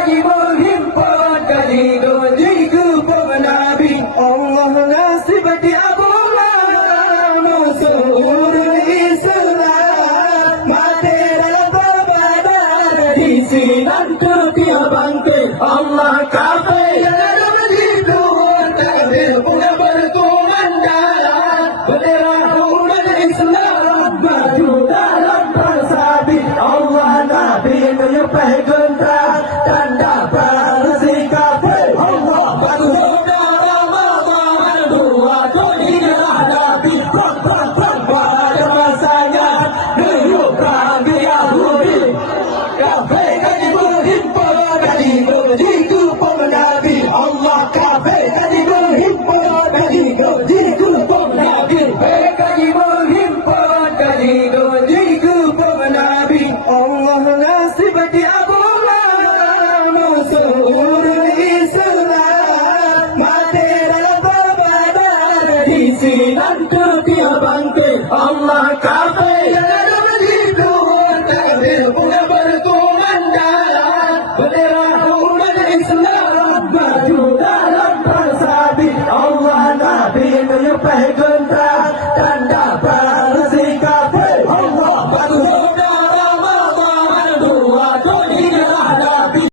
kaji berhimpun kaji dojiku pemenabi Allah nasib di Abdullah Mansur Islam matera berbadar di sinan ketia bangkit Allah kafe dalam hidup takbir bunga berkumandang bendera umat Islam maju dalam persabi Allah Nabi menyepah gentra tanda bersikap Allah bantu Ramadan dua dunia hadapi pada masanya hidup raga Yahudi kafe kaji berhimpun kaji dojiku pemenabi Allah kafe kaji berhimpun kaji dojiku pemenabi kaji berhimpun kaji dojiku pemenabi Allah nasib di Abdullah Mansur Islam matera berbadar di sinan ketia bangkit Allah kafe dalam hidup takbir bunga berkumandang bendera umat Islam maju dalam persabi Allah Nabi menyepah